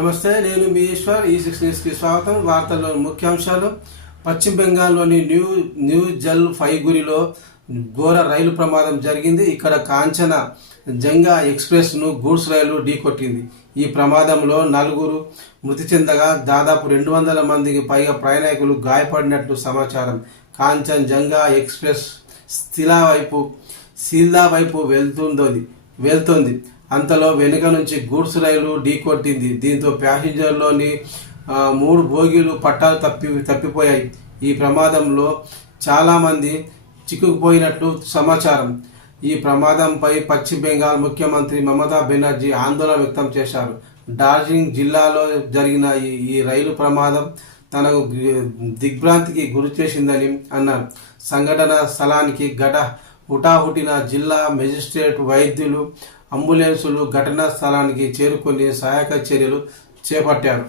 నమస్తే, నేను మీ ఈశ్వర్. ఈ6 న్యూస్కి స్వాగతం. వార్తల్లోని ముఖ్యాంశాలు. పశ్చిమ బెంగాల్లోని న్యూ జల్పైగురిలో ఘోర రైలు ప్రమాదం జరిగింది. ఇక్కడ కాంచన జంగా ఎక్స్ప్రెస్ను గూడ్స్ రైలు ఢీకొట్టింది. ఈ ప్రమాదంలో 4 మృతి చెందగా దాదాపు 200 మందికి పైగా ప్రయాణికులు గాయపడినట్లు సమాచారం. కాంచన్ జంగా ఎక్స్ప్రెస్ సీల్దా వైపు వెళ్తోంది. అంతలో వెనుక నుంచి గూడ్స్ రైలు ఢీకొట్టింది. దీంతో ప్యాసింజర్లోని 3 బోగీలు పట్టాలు తప్పిపోయాయి. ఈ ప్రమాదంలో చాలామంది చిక్కుకుపోయినట్లు సమాచారం. ఈ ప్రమాదంపై పశ్చిమ బెంగాల్ ముఖ్యమంత్రి మమతా బెనర్జీ ఆందోళన వ్యక్తం చేశారు. డార్జిలింగ్ జిల్లాలో జరిగిన ఈ రైలు ప్రమాదం తనకు దిగ్భ్రాంతికి గురి చేసిందని అన్నారు. సంఘటన స్థలానికి హుటాహుటిన జిల్లా మెజిస్ట్రేట్, వైద్యులు, అంబులెన్సులు ఘటనా స్థలానికి చేరుకొని సహాయక చర్యలు చేపట్టారు.